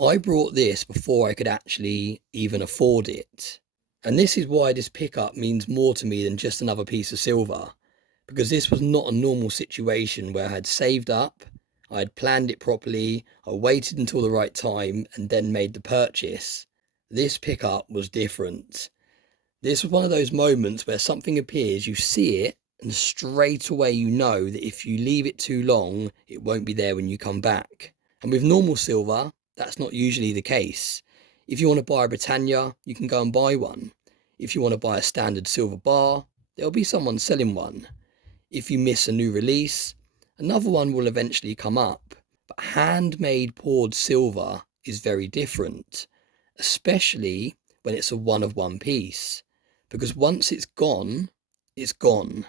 I brought this before I could actually even afford it. And this is why this pickup means more to me than just another piece of silver. Because this was not a normal situation where I had saved up, I had planned it properly, I waited until the right time and then made the purchase. This pickup was different. This was one of those moments where something appears, you see it, and straight away you know that if you leave it too long, it won't be there when you come back. And with normal silver, that's not usually the case. If you want to buy a Britannia, you can go and buy one. If you want to buy a standard silver bar, there'll be someone selling one. If you miss a new release, another one will eventually come up. But handmade poured silver is very different, especially when it's a one of one piece. Because once it's gone, it's gone.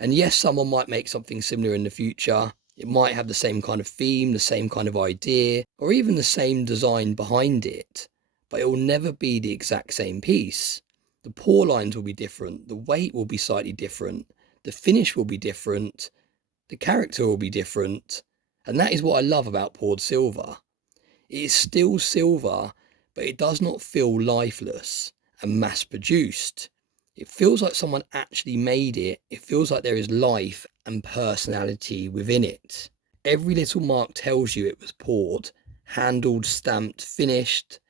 And yes, someone might make something similar in the future. It might have the same kind of theme, the same kind of idea, or even the same design behind it. But it will never be the exact same piece. The pour lines will be different, the weight will be slightly different, the finish will be different, the character will be different, and that is what I love about poured silver. It is still silver, but it does not feel lifeless and mass produced. It feels like someone actually made it. It feels like there is life and personality within it. Every little mark tells you it was poured, handled, stamped, finished,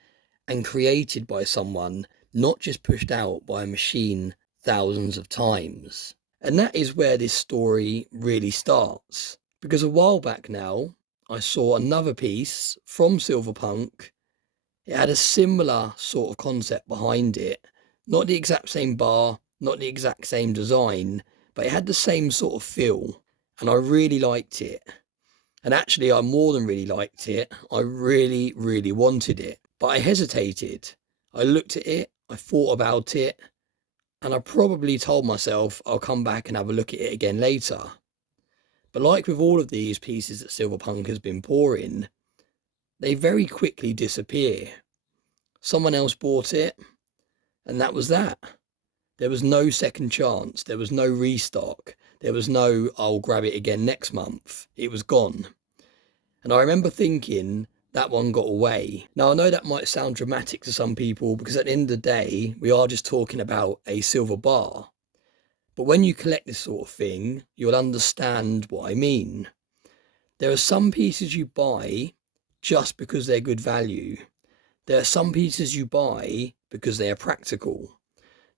and created by someone, not just pushed out by a machine thousands of times. And that is where this story really starts. Because a while back now, I saw another piece from Silverpunk. It had a similar sort of concept behind it. Not the exact same bar, not the exact same design, but it had the same sort of feel. And I really liked it. And actually, I more than really liked it. I really, really wanted it. But I hesitated. I looked at it, I thought about it, and I probably told myself I'll come back and have a look at it again later. But like with all of these pieces that Silverpunk has been pouring, they very quickly disappear. Someone else bought it, and that was that. There was no second chance, there was no restock, there was no I'll grab it again next month. It was gone. And I remember thinking, that one got away. Now, I know that might sound dramatic to some people because at the end of the day, we are just talking about a silver bar. But when you collect this sort of thing, you'll understand what I mean. There are some pieces you buy just because they're good value. There are some pieces you buy because they are practical.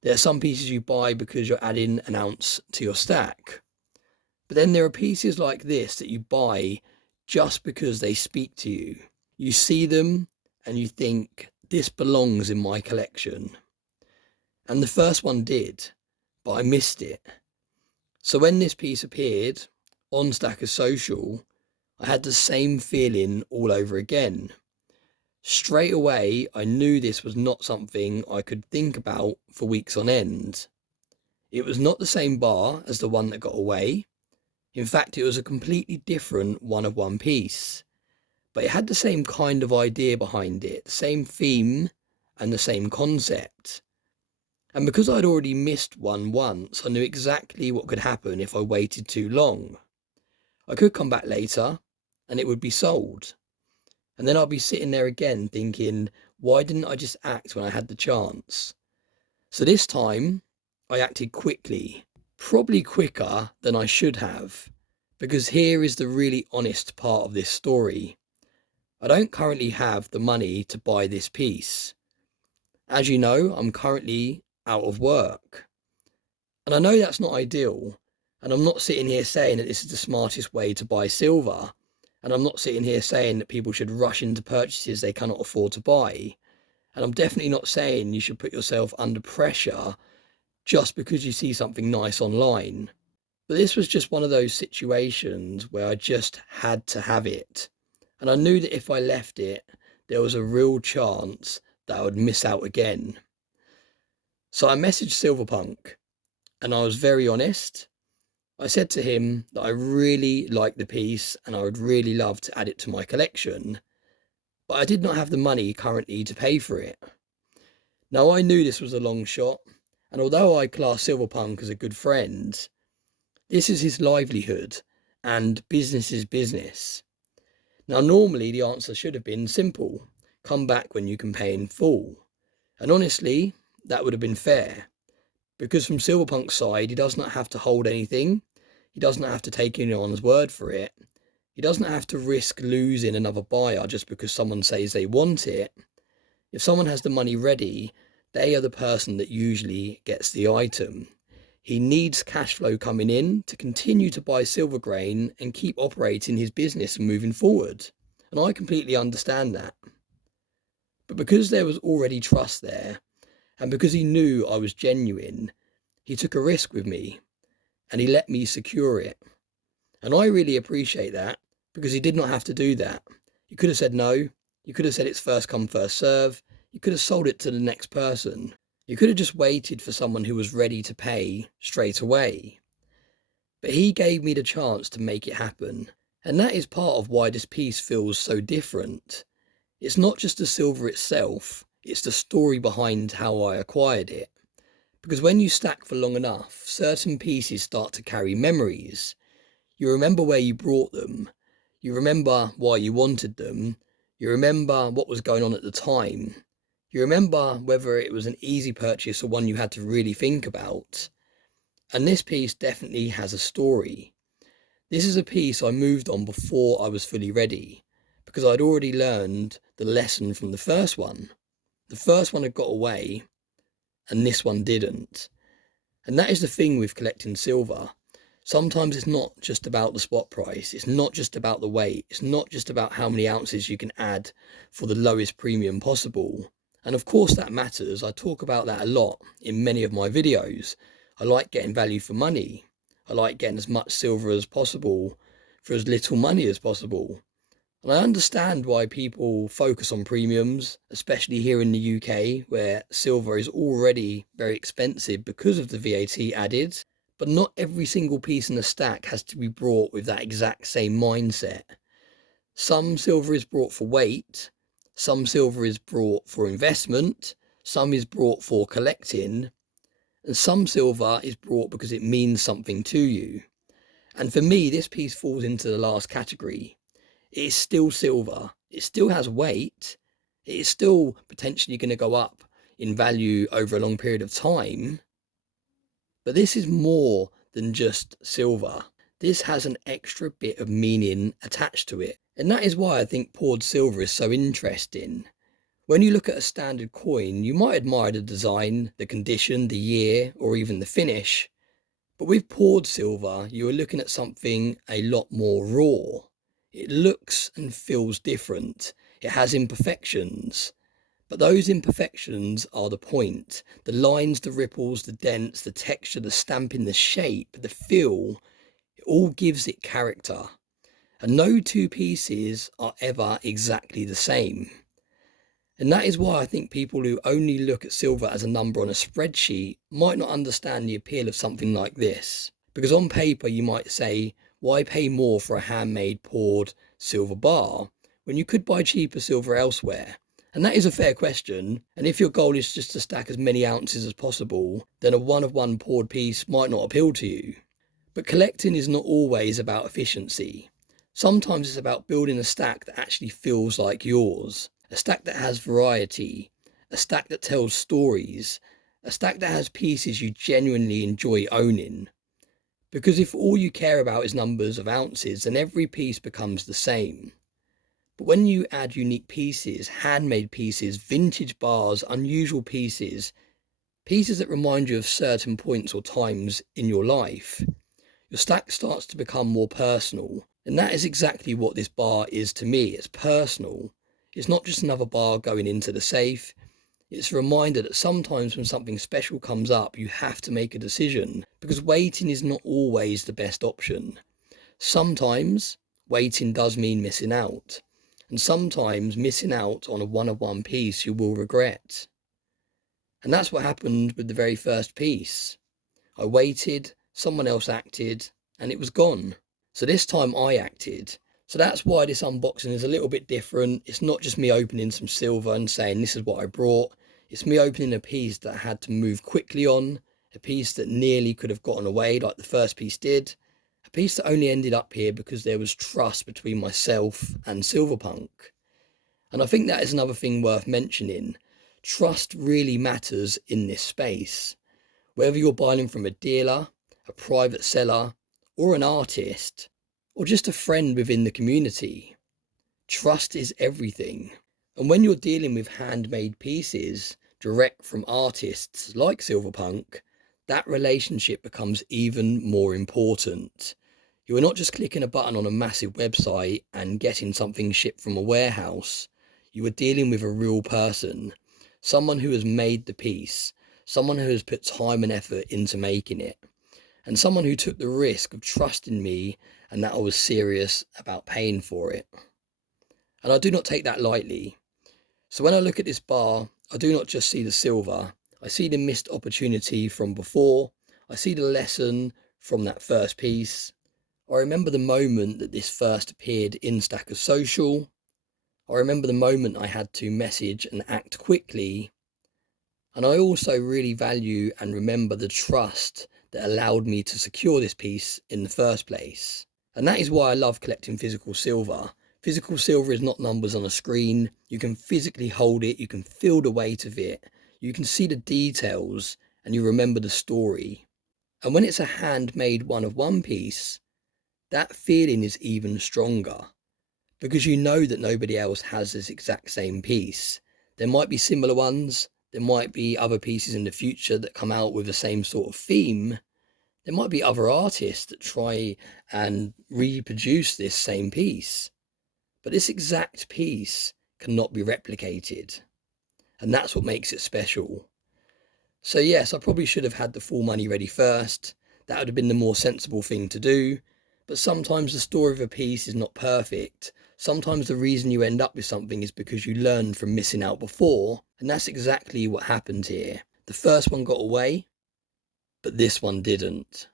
There are some pieces you buy because you're adding an ounce to your stack. But then there are pieces like this that you buy just because they speak to you. You see them and you think, this belongs in my collection. And the first one did, but I missed it. So when this piece appeared on Stacker Social, I had the same feeling all over again. Straight away, I knew this was not something I could think about for weeks on end. It was not the same bar as the one that got away. In fact, it was a completely different one of one piece. But it had the same kind of idea behind it, the same theme and the same concept. And because I'd already missed one once, I knew exactly what could happen if I waited too long. I could come back later and it would be sold. And then I'd be sitting there again thinking, why didn't I just act when I had the chance? So this time I acted quickly, probably quicker than I should have, because here is the really honest part of this story. I don't currently have the money to buy this piece. As you know, I'm currently out of work. And I know that's not ideal. And I'm not sitting here saying that this is the smartest way to buy silver. And I'm not sitting here saying that people should rush into purchases they cannot afford to buy. And I'm definitely not saying you should put yourself under pressure just because you see something nice online. But this was just one of those situations where I just had to have it. And I knew that if I left it, there was a real chance that I would miss out again. So I messaged Silverpunk and I was very honest. I said to him that I really liked the piece and I would really love to add it to my collection, but I did not have the money currently to pay for it. Now, I knew this was a long shot, and although I class Silverpunk as a good friend, this is his livelihood and business is business. Now, normally the answer should have been simple: come back when you can pay in full. And honestly, that would have been fair, because from Silverpunk's side, he does not have to hold anything. He doesn't have to take anyone's word for it. He doesn't have to risk losing another buyer just because someone says they want it. If someone has the money ready, they are the person that usually gets the item. He needs cash flow coming in to continue to buy silver grain and keep operating his business and moving forward. And I completely understand that. But because there was already trust there, and because he knew I was genuine, he took a risk with me and he let me secure it. And I really appreciate that, because he did not have to do that. He could have said no. You could have said it's first come, first serve. You could have sold it to the next person. You could have just waited for someone who was ready to pay straight away. But he gave me the chance to make it happen. And that is part of why this piece feels so different. It's not just the silver itself, it's the story behind how I acquired it. Because when you stack for long enough, certain pieces start to carry memories. You remember where you brought them. You remember why you wanted them. You remember what was going on at the time. You remember whether it was an easy purchase or one you had to really think about. And this piece definitely has a story. This is a piece I moved on before I was fully ready, because I'd already learned the lesson from the first one. The first one had got away, and this one didn't. And that is the thing with collecting silver. Sometimes it's not just about the spot price, it's not just about the weight, it's not just about how many ounces you can add for the lowest premium possible. And of course that matters. I talk about that a lot in many of my videos. I like getting value for money. I like getting as much silver as possible for as little money as possible. And I understand why people focus on premiums, especially here in the UK, where silver is already very expensive because of the VAT added. But not every single piece in the stack has to be brought with that exact same mindset. Some silver is brought for weight, some silver is brought for investment, some is brought for collecting, and some silver is brought because it means something to you. And for me, this piece falls into the last category. It is still silver, it still has weight, it is still potentially going to go up in value over a long period of time. But this is more than just silver. This has an extra bit of meaning attached to it. And that is why I think poured silver is so interesting. When you look at a standard coin, you might admire the design, the condition, the year, or even the finish. But with poured silver, you are looking at something a lot more raw. It looks and feels different. It has imperfections. But those imperfections are the point. The lines, the ripples, the dents, the texture, the stamping, the shape, the feel, it all gives it character. And no two pieces are ever exactly the same. And that is why I think people who only look at silver as a number on a spreadsheet might not understand the appeal of something like this. Because on paper you might say, why pay more for a handmade poured silver bar when you could buy cheaper silver elsewhere? And that is a fair question. And if your goal is just to stack as many ounces as possible, then a one-of-one poured piece might not appeal to you. But collecting is not always about efficiency. Sometimes it's about building a stack that actually feels like yours. A stack that has variety, a stack that tells stories, a stack that has pieces you genuinely enjoy owning. Because if all you care about is numbers of ounces, then every piece becomes the same. But when you add unique pieces, handmade pieces, vintage bars, unusual pieces, pieces that remind you of certain points or times in your life, your stack starts to become more personal. And that is exactly what this bar is to me. It's personal. It's not just another bar going into the safe. It's a reminder that sometimes when something special comes up, you have to make a decision, because waiting is not always the best option. Sometimes waiting does mean missing out. And sometimes missing out on a one-of-one piece you will regret. And that's what happened with the very first piece. I waited, someone else acted, and it was gone. So this time I acted. So that's why this unboxing is a little bit different. It's not just me opening some silver and saying this is what I brought. It's me opening a piece that I had to move quickly on, a piece that nearly could have gotten away like the first piece did, a A piece that only ended up here because there was trust between myself and Silverpunk. And I think that is another thing worth mentioning. Trust really matters in this space. Whether you're buying from a dealer, a private seller, or an artist, or just a friend within the community, trust is everything. And when you're dealing with handmade pieces direct from artists like Silverpunk, that relationship becomes even more important. You are not just clicking a button on a massive website and getting something shipped from a warehouse. You are dealing with a real person, someone who has made the piece, someone who has put time and effort into making it, and someone who took the risk of trusting me and that I was serious about paying for it. And I do not take that lightly. So when I look at this bar, I do not just see the silver. I see the missed opportunity from before. I see the lesson from that first piece. I remember the moment that this first appeared in Stacker Social. I remember the moment I had to message and act quickly. And I also really value and remember the trust that allowed me to secure this piece in the first place. And that is why I love collecting physical silver. Physical silver is not numbers on a screen. You can physically hold it, you can feel the weight of it, you can see the details, and you remember the story. And when it's a handmade one-of-one piece, that feeling is even stronger, because you know that nobody else has this exact same piece. There might be similar ones, there might be other pieces in the future that come out with the same sort of theme. There might be other artists that try and reproduce this same piece. But this exact piece cannot be replicated. And that's what makes it special. So yes, I probably should have had the full money ready first. That would have been the more sensible thing to do. But sometimes the story of a piece is not perfect. Sometimes the reason you end up with something is because you learned from missing out before. And that's exactly what happened here. The first one got away, but this one didn't.